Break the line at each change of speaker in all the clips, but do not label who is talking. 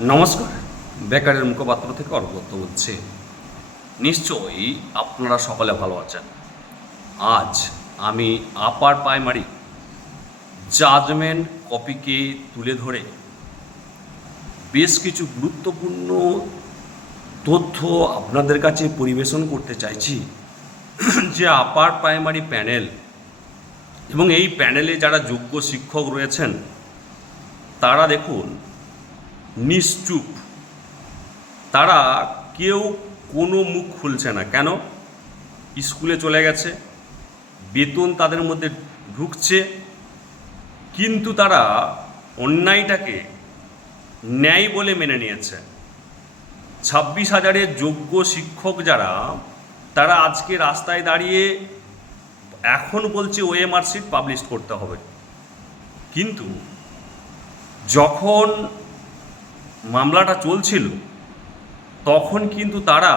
নমস্কার। বেকারের মুখপাত্র থেকে অর্গত হচ্ছে। নিশ্চয়ই আপনারা সকলে ভালো আছেন। আজ আমি আপার প্রাইমারি জাজমেন্ট কপিকে তুলে ধরে বেশ কিছু গুরুত্বপূর্ণ তথ্য আপনাদের কাছে পরিবেশন করতে চাইছি। যে আপার প্রাইমারি প্যানেল এবং এই প্যানেলে যারা যোগ্য শিক্ষক রয়েছেন, তারা দেখুন নিশ্চুপ। তারা কেউ কোনো মুখ খুলছে না। কেন? স্কুলে চলে গেছে, বেতন তাদের মধ্যে ঢুকছে, কিন্তু তারা অন্যায়টাকে ন্যায় বলে মেনে নিয়েছে। ছাব্বিশ হাজারের যোগ্য শিক্ষক যারা, তারা আজকে রাস্তায় দাঁড়িয়ে এখন বলছে ওএমআর সিট পাবলিশ করতে হবে। কিন্তু যখন মামলাটা চলছিল, তখন কিন্তু তারা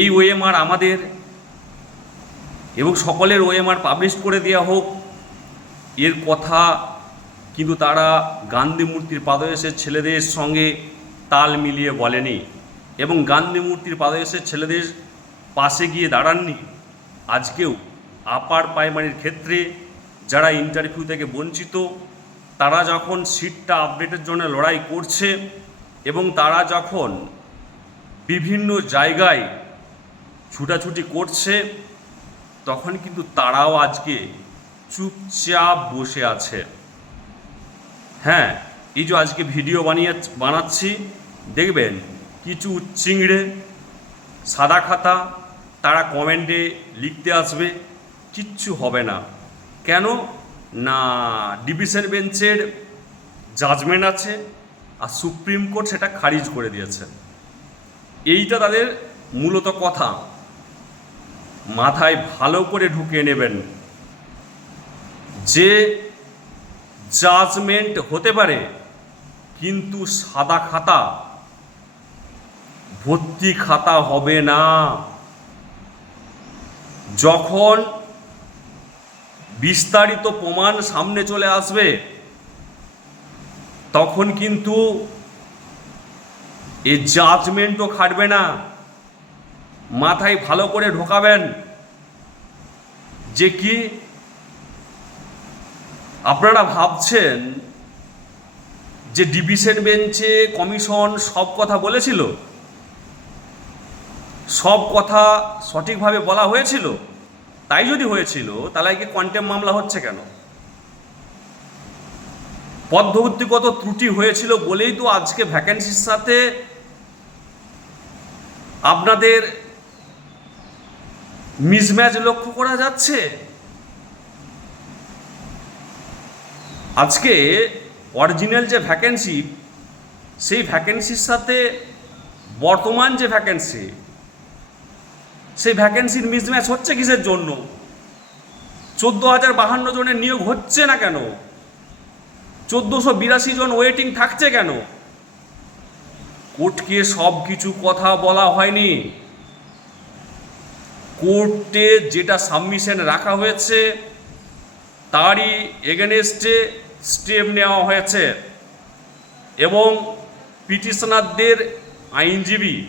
এই ওএমআর আমাদের এবং সকলের ওএমআর পাবলিশ করে দেওয়া হোক, এর কথা কিন্তু তারা গান্ধী মূর্তির পাদদেশের ছেলেদের সঙ্গে তাল মিলিয়ে বলেনি এবং গান্ধী মূর্তির পাদদেশের ছেলেদের পাশে গিয়ে দাঁড়াননি। আজকেও আপার প্রাইমারির ক্ষেত্রে যারা ইন্টারভিউ থেকে বঞ্চিত তারা যখন সিটটা আপডেটের জন্য লড়াই করছে এবং তারা যখন বিভিন্ন জায়গায় ছুটাছুটি করছে, তখন কিন্তু তারাও আজকে চুপচাপ বসে আছে। হ্যাঁ এই যে আজকে ভিডিও বানিয়ে বানাচ্ছি, দেখবেন কিছু চিংড়ে, সাদা খাতা তারা কমেন্টে লিখতে আসবে, কিচ্ছু হবে না। কেন? না ডিভিশন বেঞ্চের জাজমেন্ট আছে, আর সুপ্রিম কোর্ট সেটা খারিজ করে দিয়েছে। এইটা তাদের মূলত কথা। মাথায় ভালো করে ঢুকিয়ে নেবেন। যে জাজমেন্ট হতে পারে, কিন্তু সাদা খাতা, ভর্তি খাতা হবে না। যখন বিস্তারিত প্রমাণ সামনে চলে আসবে, তখন কিন্তু এ জাজমেন্টও খাটবে না। মাথায় ভালো করে ঢোকাবেন যে কি আপনারা ভাবছেন যে ডিভিশন বেঞ্চে কমিশন সব কথা বলেছিল? সব কথা সঠিকভাবে বলা হয়েছিল? তাই যদি হয়েছিল, তাহলে কি কন্টেম মামলা হচ্ছে কেন? পদ্ধতিগত ত্রুটি হয়েছিল বলেই তো আজকে ভ্যাকেন্সির সাথে আপনাদের মিসম্যাচ লক্ষ্য করা যাচ্ছে। আজকে অরিজিনাল যে ভ্যাকেন্সি সেই ভ্যাকেন্সির সাথে বর্তমান যে ভ্যাকেন্সি সেই ভ্যাকেন্সির মিসম্যাচ হচ্ছে কিসের জন্য? চোদ্দ হাজার বাহান্ন জনের নিয়োগ হচ্ছে না কেন? চোদ্দোশো বিরাশি জন ওয়েটিং থাকছে কেন? কোর্টকে সব কিছু কথা বলা হয়নি। কোর্টে যেটা সাবমিশন রাখা হয়েছে, তারই এগেনস্টে স্টেপ নেওয়া হয়েছে। এবং পিটিশনারদের আইনজীবী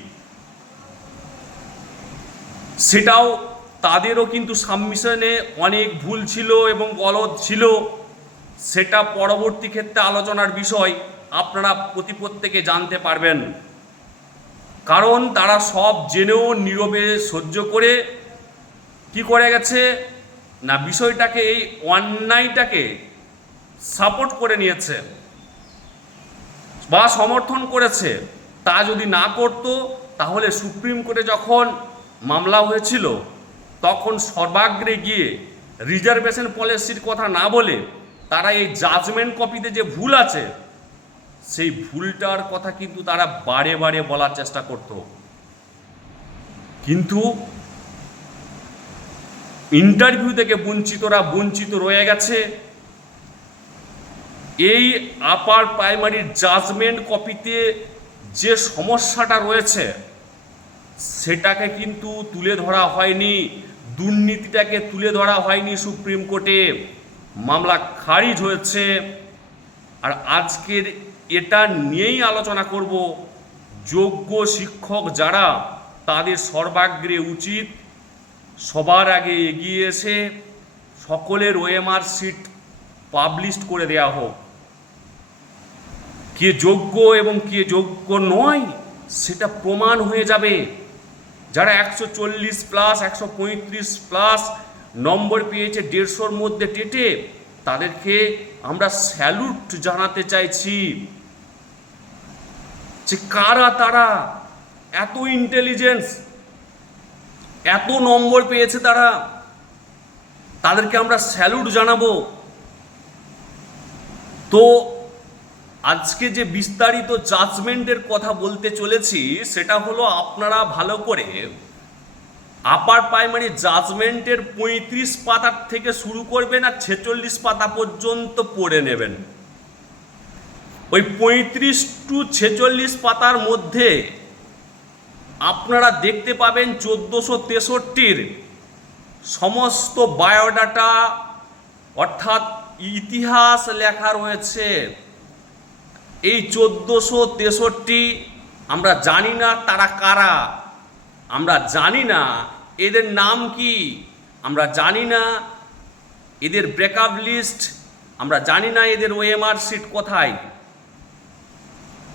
সেটাও তাদেরও কিন্তু সাবমিশনে অনেক ভুল ছিল এবং গলদ ছিল। সেটা পরবর্তী ক্ষেত্রে আলোচনার বিষয়। আপনারা প্রতি প্রত্যেকে জানতে পারবেন। কারণ তারা সব জেনেও নীরবে সহ্য করে কি করে গেছে? না, বিষয়টাকে এই অন্যায়টাকে সাপোর্ট করে নিয়েছে বা সমর্থন করেছে। তা যদি না করতো, তাহলে সুপ্রিম কোর্টে যখন মামলা হয়েছিল, তখন সর্বাগ্রে গিয়ে রিজার্ভেশন পলিসির কথা না বলে তারা এই জাজমেন্ট কপিতে যে ভুল আছে, সেই ভুলটার কথা কিন্তু তারা বারে বারে বলার চেষ্টা করত। কিন্তু ইন্টারভিউ থেকে বঞ্চিতরা বঞ্চিত রয়ে গেছে। এই আপার প্রাইমারির জাজমেন্ট কপিতে যে সমস্যাটা রয়েছে সেটাকে কিন্তু তুলে ধরা হয়নি, দুর্নীতিটাকে তুলে ধরা হয়নি সুপ্রিম কোর্টে। মামলা খারিজ হয়েছে। আর আজকের এটা নিয়েই আলোচনা করব, যোগ্য শিক্ষক যারা তাদের সর্বাগ্রে উচিত সবার আগে এগিয়ে এসে সকলের ওএমআর সিট পাবলিশ করে দেয়া হোক। কে যোগ্য এবং কে যোগ্য নয়, সেটা প্রমাণ হয়ে যাবে। যারা একশো চল্লিশ প্লাস একশো পঁয়ত্রিশ প্লাস নম্বর পেয়েছে দেড়শোর মধ্যে টেটে, তাদেরকে আমরা স্যালুট জানাতে চাইছি। যে কারা তারা? এত ইন্টেলিজেন্স এত নম্বর পেয়েছে তারা। তাদেরকে আমরা স্যালুট জানাব। তো আজকে যে বিস্তারিত জাজমেন্টের কথা বলতে চলেছি, সেটা হলো আপনারা ভালো করে আপার প্রাইমারি জাজমেন্টের পঁয়ত্রিশ পাতার থেকে শুরু করবেন আর ছেচল্লিশ পাতা পর্যন্ত পড়ে নেবেন। ওই পঁয়ত্রিশ টু ছেচল্লিশ পাতার মধ্যে আপনারা দেখতে পাবেন চোদ্দোশো তেষট্টির সমস্ত বায়োডাটা অর্থাৎ ইতিহাস লেখা রয়েছে। এই চোদ্দোশো তেষট্টি আমরা জানি না তারা কারা। আমরা জানি না এদের নাম কি। আমরা জানি না এদের ব্রেকআপ লিস্ট আমরা জানি না এদের ওএমআর সিট কোথায়।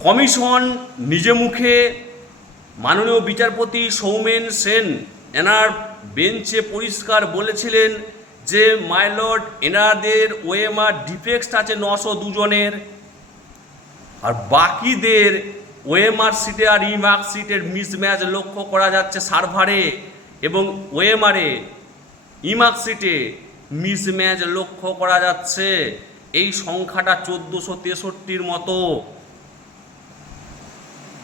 কমিশন নিজে মুখে মাননীয় বিচারপতি সৌমেন সেন এনার বেঞ্চে পরিষ্কার বলেছিলেন যে মাইলট এনাদের ওএমআর ডিফেক্ট আছে নশো দুজনের। আর বাকিদের ওএমআর সিটে আর ইমার্ক সিটের মিসম্যাচ লক্ষ্য করা যাচ্ছে সার্ভারে এবং ওএমআরে ইমার্ক সিটে মিসম্যাচ লক্ষ্য করা যাচ্ছে। এই সংখ্যাটা চোদ্দোশো তেষট্টির মতো।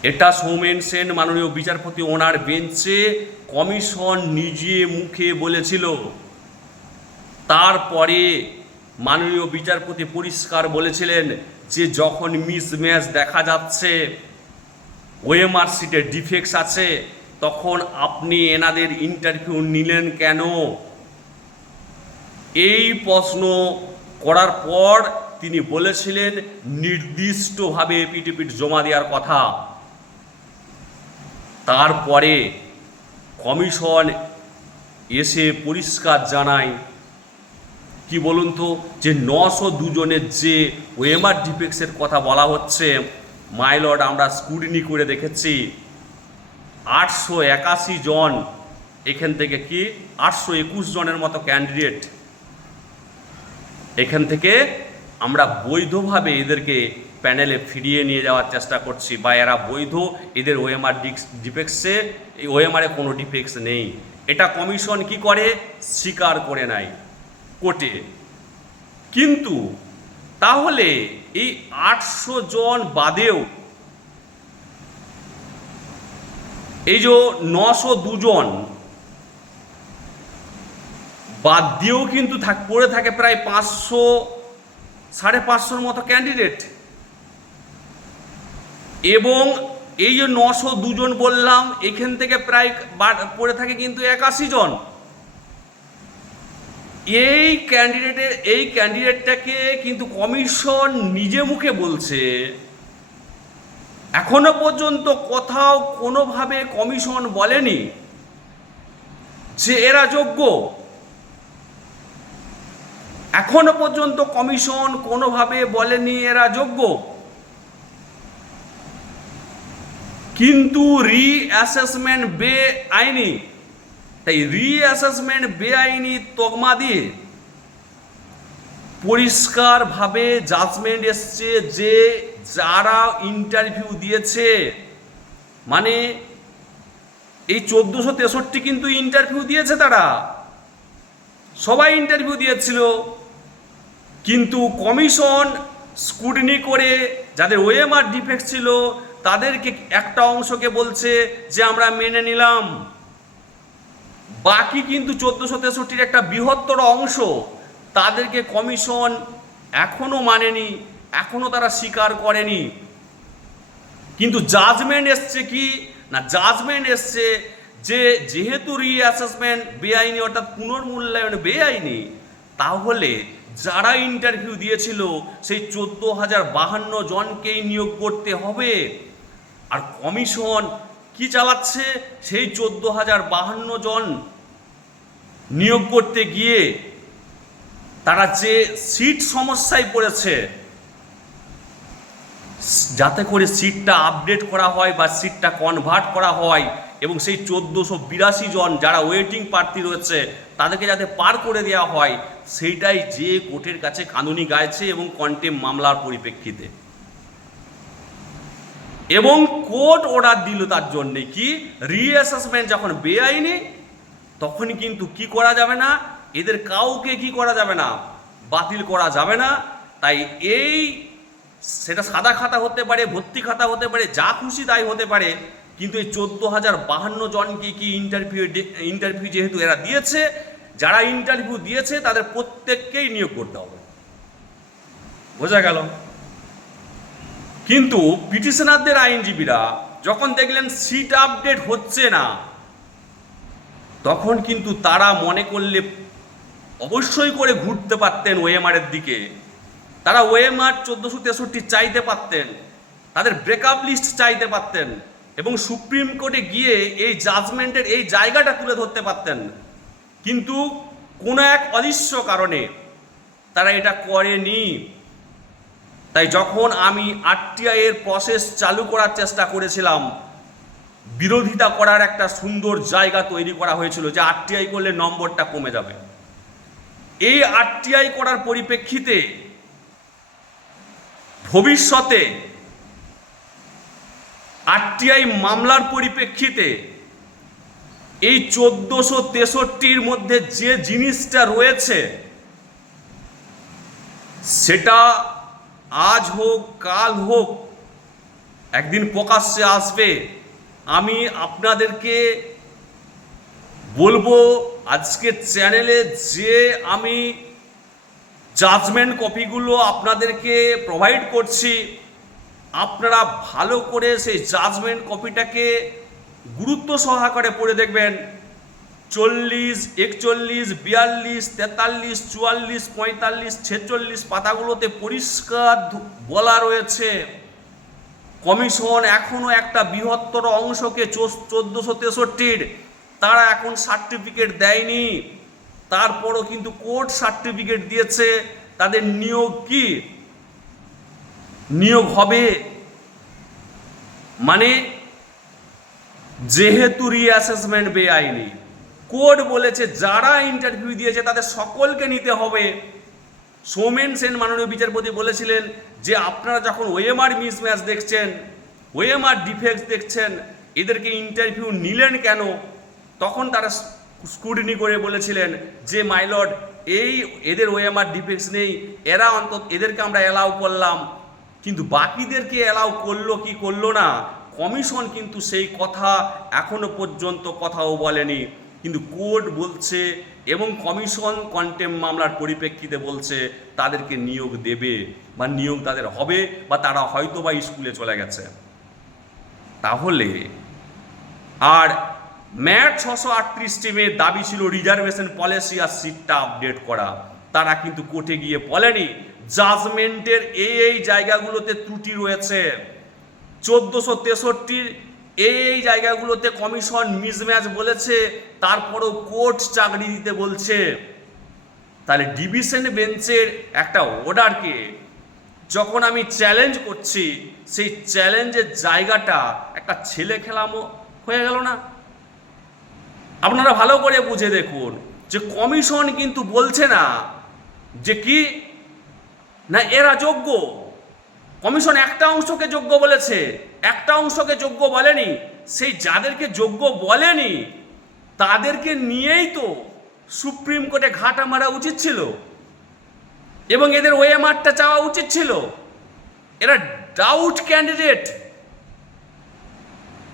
এটা সৌমেন সেন, মাননীয় বিচারপতি, ওনার বেঞ্চে কমিশন নিজে মুখে বলেছিল। তারপরে মাননীয় বিচারপতি পরিষ্কার বলেছিলেন যে যখন মিসম্যাচ দেখা যাচ্ছে ওএমআর সিটে ডিফেক্টস আছে, তখন আপনি এনাদের ইন্টারভিউ নিলেন কেন? এই প্রশ্ন করার পর তিনি বলেছিলেন, নির্দিষ্টভাবে এপিটিপিট জমা দেওয়ার কথা। তারপরে কমিশন এসে পরিষ্কার জানায় কি বলুন তো, যে নশো দুজনের যে ওয়েমার ডিফেক্সের কথা বলা হচ্ছে মাইলড আমরা স্কুটিনি করে দেখেছি, আটশো একাশি জন, এখান থেকে কি, আটশো একুশ জনের মতো ক্যান্ডিডেট এখান থেকে আমরা বৈধভাবে এদেরকে প্যানেলে ফিরিয়ে নিয়ে যাওয়ার চেষ্টা করছি, বা এরা বৈধ এদের ওএমআর ডিফেক্সে এই ওএমআরে কোনো ডিফেক্স নেই। এটা কমিশন কি করে? স্বীকার করে নেয়। কোর্টে কিন্তু তাহলে এই আটশো জন বাদেও এই যে নশো দুজন বাদ দিয়েও কিন্তু থাক, পড়ে থাকে প্রায় পাঁচশো, সাড়ে পাঁচশোর মতো ক্যান্ডিডেট এবং এই যে নশো দুজন বললাম, এখান থেকে প্রায় পড়ে থাকে কিন্তু একাশি জন। এই ক্যান্ডিডেটের এই ক্যান্ডিডেটটাকে কিন্তু কমিশন নিজে মুখে বলছে। এখনও পর্যন্ত কোথাও কোনোভাবে কমিশন বলেনি যে এরা যোগ্য। এখনও পর্যন্ত কমিশন কোনোভাবে বলেনি এরা যোগ্য। কিন্তু রি অ্যাসেসমেন্ট বে আইনি। তাই রি অ্যাসেসমেন্ট বেআইনি তকমা দিয়ে পরিষ্কারভাবে জাজমেন্ট এসছে যে যারা ইন্টারভিউ দিয়েছে মানে এই চোদ্দোশো তেষট্টি কিন্তু ইন্টারভিউ দিয়েছে তারা। সবাই ইন্টারভিউ দিয়েছিল, কিন্তু কমিশন স্কুটনি করে যাদের ওএমআর ডিফেক্ট ছিল, তাদেরকে একটা অংশকে বলছে যে আমরা মেনে নিলাম। বাকি কিন্তু চোদ্দোশো তেষট্টির একটা বৃহত্তর অংশ তাদেরকে কমিশন এখনও মানেনি এখনও তারা স্বীকার করেনি। কিন্তু জাজমেন্ট এসছে কি? না জাজমেন্ট এসছে যে যেহেতু রিঅ্যাসেসমেন্ট বেআইনি অর্থাৎ পুনর্মূল্যায়ন বেআইনি, তাহলে যারা ইন্টারভিউ দিয়েছিল সেই চোদ্দ হাজার বাহান্ন জনকেই নিয়োগ করতে হবে। আর কমিশন কি চালাচ্ছে? সেই চোদ্দ হাজার বাহান্ন জন নিয়োগ করতে গিয়ে তারা যে সিট সমস্যায় পড়েছে, যাতে করে সিটটা আপডেট করা হয় বা সিটটা কনভার্ট করা হয় এবং সেই চোদ্দোশো বিরাশি জন যারা ওয়েটিং প্রার্থী রয়েছে, তাদেরকে যাতে পার করে দেওয়া হয়, সেইটাই যে কোর্টের কাছে কানুনি গাইছে এবং কন্টেম মামলার পরিপ্রেক্ষিতে। এবং কোর্ট অর্ডার দিল তার জন্যে কি? রিঅ্যাসেসমেন্ট যখন বেআইনি তখন কিন্তু কি করা যাবে না? এদের কাউকে কি করা যাবে না? বাতিল করা যাবে না। তাই এই সেটা সাদা খাতা হতে পারে, ভর্তি খাতা হতে পারে, যা খুশি তাই হতে পারে। কিন্তু এই চোদ্দ হাজার বাহান্ন জনকে কি ইন্টারভিউ ইন্টারভিউ যেহেতু এরা দিয়েছে, যারা ইন্টারভিউ দিয়েছে, তাদের প্রত্যেককেই নিয়োগ করতে হবে। বোঝা গেল? কিন্তু পিটিশনারদের আইনজীবীরা যখন দেখলেন সিট আপডেট হচ্ছে না, তখন কিন্তু তারা মনে করলে অবশ্যই করে ঘুরতে পারতেন ওএমআরের দিকে। তারা ওএমআর চোদ্দোশো তেষট্টি চাইতে পারতেন, তাদের ব্রেকআপ লিস্ট চাইতে পারতেন এবং সুপ্রিম কোর্টে গিয়ে এই জাজমেন্টের এই জায়গাটা তুলে ধরতে পারতেন। কিন্তু কোনো এক অদৃশ্য কারণে তারা এটা করেনি। তাই যখন আমি আরটিআইয়ের প্রসেস চালু করার চেষ্টা করেছিলাম, বিরোধিতা করার একটা সুন্দর জায়গা তৈরি করা হয়েছিল যে আরটিআই করলে নম্বরটা কমে যাবে। এই আরটিআই করার পরিপ্রেক্ষিতে ভবিষ্যতে আরটিআই মামলার পরিপ্রেক্ষিতে এই চোদ্দশো তেষট্টির মধ্যে যে জিনিসটা রয়েছে, সেটা আজ হোক, কাল হোক, একদিন প্রকাশ্যে আসবে। আমি আপনাদেরকে বলব, আজকের চ্যানেলে যে আমি জাজমেন্ট কপিগুলো আপনাদেরকে প্রোভাইড করছি, আপনারা ভালো করে সেই জাজমেন্ট কপিটাকে গুরুত্ব সহকারে পড়ে দেখবেন। চল্লিশ, একচল্লিশ, বিয়াল্লিশ, তেতাল্লিশ, চুয়াল্লিশ, পঁয়তাল্লিশ, ছেচল্লিশ পাতাগুলোতে পরিষ্কার বলা রয়েছে। কমিশন এখনও একটা বৃহত্তর অংশকে চোদ্দোশো তেষট্টির, তারা এখন সার্টিফিকেট দেয়নি। তারপরও কিন্তু কোর্ট সার্টিফিকেট দিয়েছে। তাদের নিয়োগ কি? নিয়োগ হবে? মানে যেহেতু রিঅ্যাসেসমেন্ট বেআইনি কোর্ট বলেছে, যারা ইন্টারভিউ দিয়েছে তাদের সকলকে নিতে হবে। সৌমেন সেন মাননীয় বিচারপতি বলেছিলেন যে, আপনারা যখন ওএমআর মিসম্যাচ দেখছেন ওএমআর ডিফেক্টস দেখছেন, এদেরকে ইন্টারভিউ নিলেন কেন? তখন তারা স্ক্রুটিনি করে বলেছিলেন যে মাইলড এই এদের ওএমআর ডিফেক্টস নেই, এরা অন্তত এদেরকে আমরা অ্যালাউ করলাম। কিন্তু বাকিদেরকে অ্যালাউ করল কি করল না? কমিশন কিন্তু সেই কথা এখনও পর্যন্ত কথাও বলেনি। কিন্তু কোর্ট বলছে এবং কমিশন কন্টেম মামলার পরিপ্রেক্ষিতে বলছে তাদেরকে নিয়োগ দেবে বা নিয়োগ তাদের হবে বা তারা হয়তো বা স্কুলে চলে গেছে। তাহলে আর ম্যাট ছশো আটত্রিশ টিমের দাবি ছিল রিজার্ভেশন পলিসি আর সিটটা আপডেট করা। তারা কিন্তু কোর্টে গিয়ে বলেনি, জাজমেন্টের এই এই জায়গাগুলোতে ত্রুটি রয়েছে। চোদ্দোশো তেষট্টির এই জায়গাগুলোতে কমিশন মিসম্যাচ বলেছে, তারপরও কোর্ট চাকরি দিতে বলছে। তাহলে ডিভিশন বেঞ্চের একটা অর্ডারকে যখন আমি চ্যালেঞ্জ করছি, সেই চ্যালেঞ্জের জায়গাটা একটা ছেলে খেলামো হয়ে গেল না। আপনারা ভালো করে বুঝে দেখুন যে কমিশন কিন্তু বলছে না যে কি, না এরা যোগ্য। কমিশন একটা অংশকে যোগ্য বলেছে। একটা অংশকে যোগ্য বলেনি, সেই যাদেরকে যোগ্য বলেনি, তাদেরকে নিয়েই তো সুপ্রিম কোর্টে ঘাটা মারা উচিত ছিল। এবং এদের ওএমআরটা চাওয়া উচিত ছিল। এরা ডাউট ক্যান্ডিডেট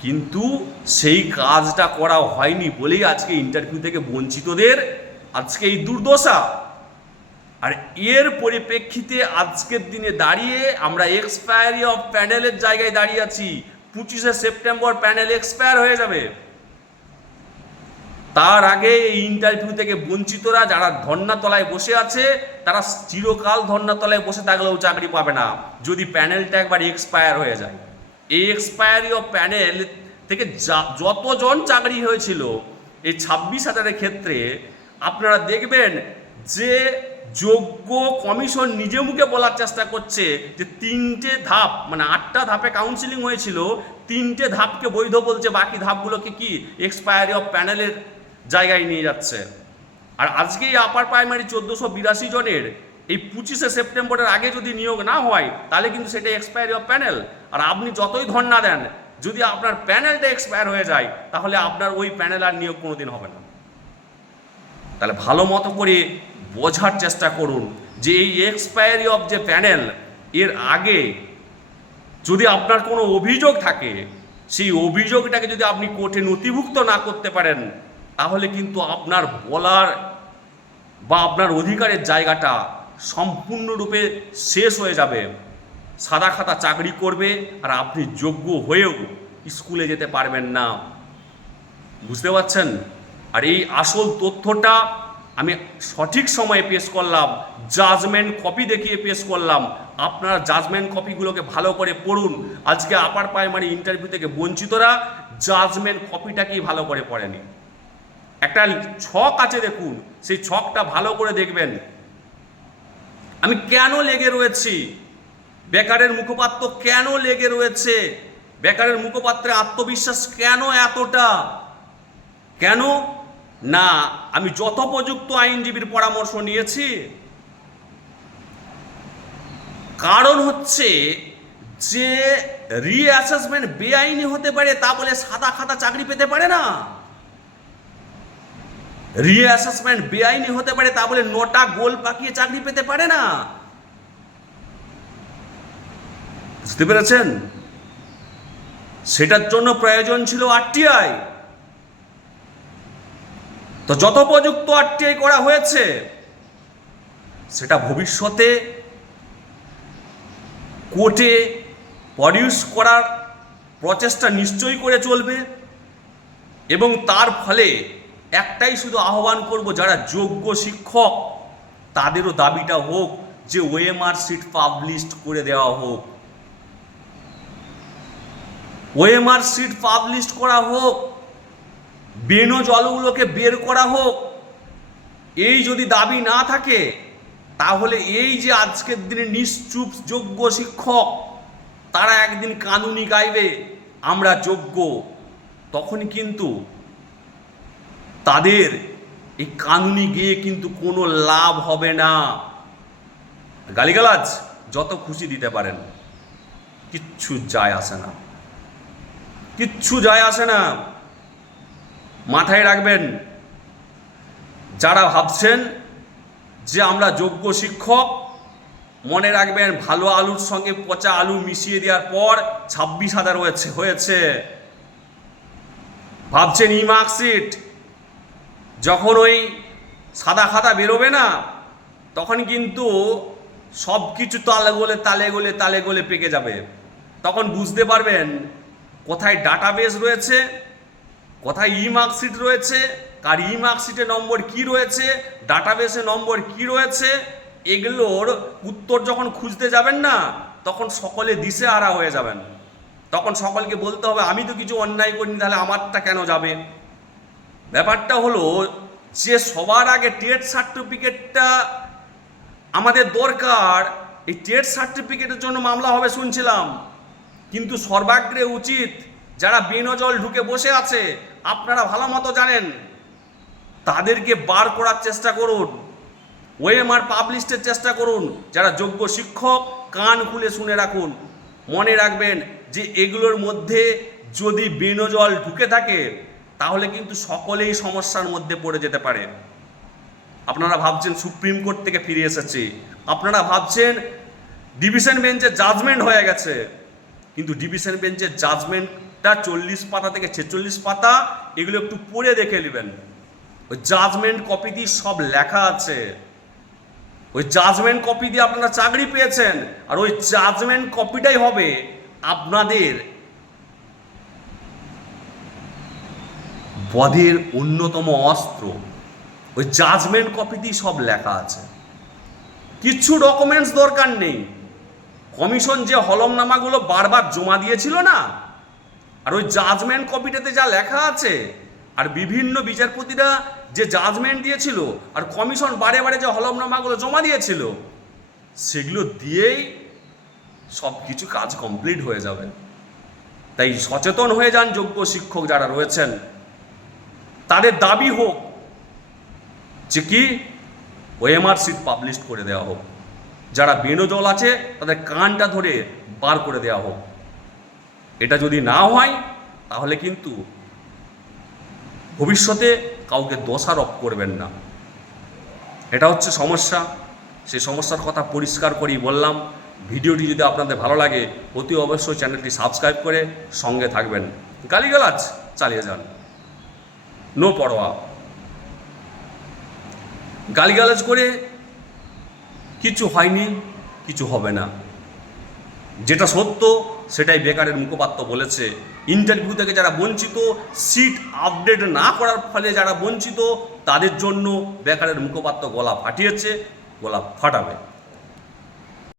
কিন্তু সেই কাজটা করা হয়নি বলেই আজকে ইন্টারভিউ থেকে বঞ্চিতদের, আজকে এই দুর্দশা। আর এর পরিপ্রেক্ষিতে আজকের দিনে দাঁড়িয়ে আমরা এক্সপায়ারি অফ প্যানেলের জায়গায় দাঁড়িয়ে আছি। পঁচিশে সেপ্টেম্বর প্যানেল এক্সপায়ার হয়ে যাবে। তার আগে এই ইন্টারভিউ থেকে বঞ্চিতরা যারা ধর্নাতলায় বসে আছে, তারা চিরকাল ধর্নাতলায় বসে থাকলেও চাকরি পাবে না, যদি প্যানেলটা একবার এক্সপায়ার হয়ে যায়। এই এক্সপায়ারি অফ প্যানেল থেকে যতজন চাকরি হয়েছিল, এই ছাব্বিশ হাজারের ক্ষেত্রে আপনারা দেখবেন যে যোগ্য কমিশন নিজে মুখে বলার চেষ্টা করছে যে তিনটে ধাপ মানে আটটা ধাপে কাউন্সিলিং হয়েছিল, তিনটে ধাপকে বৈধ বলছে, বাকি ধাপগুলোকে কি এক্সপায়ারি অফ প্যানেলের জায়গায় নিয়ে যাচ্ছে? আর আজকে এই আপার প্রাইমারি চোদ্দোশো বিরাশি জনের এই পঁচিশে সেপ্টেম্বরের আগে যদি নিয়োগ না হয়, তাহলে কিন্তু সেটা এক্সপায়ারি অফ প্যানেল আর আপনি যতই ধর্ণা দেন, যদি আপনার প্যানেলটা এক্সপায়ার হয়ে যায়, তাহলে আপনার ওই প্যানেল আর নিয়োগ কোনোদিন হবে না। তাহলে ভালো মতো করে বোঝার চেষ্টা করুন যে এই এক্সপায়ারি অফ যে প্যানেল এর আগে যদি আপনার কোনো অভিযোগ থাকে, সেই অভিযোগটাকে যদি আপনি কোর্টে নথিভুক্ত না করতে পারেন, তাহলে কিন্তু আপনার বলার বা আপনার অধিকারের জায়গাটা সম্পূর্ণরূপে শেষ হয়ে যাবে। সাদা খাতা চাকরি করবে আর আপনি যোগ্য হয়েও স্কুলে যেতে পারবেন না। বুঝতে পারছেন? আর এই আসল তথ্যটা আমি সঠিক সময়ে পেশ করলাম জাজমেন্ট কপি দেখিয়ে পেশ করলাম। আপনারা জাজমেন্ট কপিগুলোকে ভালো করে পড়ুন। আজকে আপার প্রাইমারি ইন্টারভিউ থেকে বঞ্চিতরা জাজমেন্ট কপিটাকেই ভালো করে পড়েনি। একটা ছক আছে দেখুন, সেই ছকটা ভালো করে দেখবেন। আমি কেন লেগে রয়েছি? বেকারের মুখপাত্র কেন লেগে রয়েছে? বেকারের মুখপাত্রের আত্মবিশ্বাস কেন এতটা? কেন না, আমি যথোপযুক্ত আইনজীবীর পরামর্শ নিয়েছি। কারণ হচ্ছে যে রিঅ্যাসেসমেন্ট বেআইনি হতে পারে তা বলে সাদা খাতা চাকরি পেতে পারে না। রিঅ্যাসেসমেন্ট বেআইনি হতে পারে তা বলে নটা গোল পাকিয়ে চাকরি পেতে পারে না। বুঝতে পেরেছেন? সেটার জন্য প্রয়োজন ছিল আরটিআই। তো যথোপযুক্ত আরটিআই করা হয়েছে, সেটা ভবিষ্যতে কোর্টে প্রডিউস করার প্রচেষ্টা নিশ্চয়ই করে চলবে এবং তার ফলে একটাই শুধু আহ্বান করব, যারা যোগ্য শিক্ষক, তাদেরও দাবিটা হোক যে ওএমআর সিট পাবলিশড করে দেওয়া হোক। ওএমআর সিট পাবলিশড করা হোক বেনো জলগুলোকে বের করা হোক। এই যদি দাবি না থাকে, তাহলে এই যে আজকের দিনে নিশ্চুপ যোগ্য শিক্ষক, তারা একদিন কানুনি গাইবে, আমরা যোগ্য। তখন কিন্তু তাদের এই কানুনি গিয়ে কিন্তু কোনো লাভ হবে না। গালিগালাজ যত খুশি দিতে পারেন, কিচ্ছু যায় আসে না। কিচ্ছু যায় আসে না। মাথায় রাখবেন, যারা ভাবছেন যে আমরা যোগ্য শিক্ষক, মনে রাখবেন ভালো আলুর সঙ্গে পচা আলু মিশিয়ে দেওয়ার পর ছাব্বিশ হাজার হয়েছে হয়েছে। ভাবছেন ই মার্কশিট, যখন ওই সাদা খাতা বেরোবে না, তখন কিন্তু সব কিছু তালে গোলে তালে গোলে তালে গোলে পেকে যাবে। তখন বুঝতে পারবেন কোথায় ডাটাবেস রয়েছে কোথায় ই মার্কশিট রয়েছে, কার ই মার্কশিটে নম্বর কি রয়েছে, ডাটাবেসে নম্বর কি রয়েছে, এগুলোর উত্তর যখন খুঁজতে যাবেন না, তখন সকলে দিশে আড়া হয়ে যাবেন। তখন সকলকে বলতে হবে, আমি তো কিছু অন্যায় করিনি, তাহলে আমারটা কেন যাবে? ব্যাপারটা হলো, যে সবার আগে টেট সার্টিফিকেটটা আমাদের দরকার, এই টেট সার্টিফিকেটের জন্য মামলা হবে শুনছিলাম। কিন্তু সর্বাগ্রে উচিত যারা বেনজল ঢুকে বসে আছে আপনারা ভালো মতো জানেন। তাদেরকে বার করার চেষ্টা করুন। ওএমআর পাবলিশের চেষ্টা করুন। যারা যোগ্য শিক্ষক, কান খুলে শুনে রাখুন। মনে রাখবেন যে এগুলোর মধ্যে যদি বিনোজল ঢুকে থাকে, তাহলে কিন্তু সকলেই সমস্যার মধ্যে পড়ে যেতে পারে। আপনারা ভাবছেন সুপ্রিম কোর্ট থেকে ফিরে এসেছে। আপনারা ভাবছেন ডিভিশন বেঞ্চের জাজমেন্ট হয়ে গেছে। কিন্তু ডিভিশন বেঞ্চের জাজমেন্টটা চল্লিশ পাতা থেকে ছেচল্লিশ পাতা, এগুলো একটু পড়ে দেখে নেবেন। ওই জাজমেন্ট কপি দিয়ে সব লেখা আছে। ওই জাজমেন্ট কপি দিয়ে আপনারা চাকরি পেয়েছেন, আর ওই জাজমেন্ট কপিটাই হবে আপনাদের পদের অন্যতম অস্ত্র। ওই জাজমেন্ট কপিতেই সব লেখা আছে। কিচ্ছু ডকুমেন্টস দরকার নেই। কমিশন যে হলমনামাগুলো বারবার জমা দিয়েছিল না আর ওই জাজমেন্ট কপিটাতে যা লেখা আছে, আর বিভিন্ন বিচারপতিরা যে জাজমেন্ট দিয়েছিল, আর কমিশন বারে বারে যে হলমনামাগুলো জমা দিয়েছিল, সেগুলো দিয়েই সব কিছু কাজ কমপ্লিট হয়ে যাবে। তাই সচেতন হয়ে যান যোগ্য শিক্ষক যারা রয়েছেন। তাদের দাবি হোক যে কি ওএমআর সিট পাবলিশ করে দেওয়া হোক। যারা বেনজল আছে, তাদের কানটা ধরে বার করে দেওয়া হোক। এটা যদি না হয়, তাহলে কিন্তু ভবিষ্যতে কাউকে দোষারোপ করবেন না। এটা হচ্ছে সমস্যা। সেই সমস্যার কথা পরিষ্কার করেই বললাম। ভিডিওটি যদি আপনাদের ভালো লাগে, অতি অবশ্যই চ্যানেলটি সাবস্ক্রাইব করে সঙ্গে থাকবেন। গালিগালাজ চালিয়ে যান। নো পরোয়া। গালিগালাজ করে কিছু হয়নি, কিছু হবে না। যেটা সত্য সেটাই বেকারের মুখপাত্র বলেছে। ইন্টারভিউ থেকে যারা বঞ্চিত সিট আপডেট না করার ফলে যারা বঞ্চিত, তাদের জন্য বেকারের মুখপাত্র গলা ফাটিয়েছে, গলা ফাটাবে।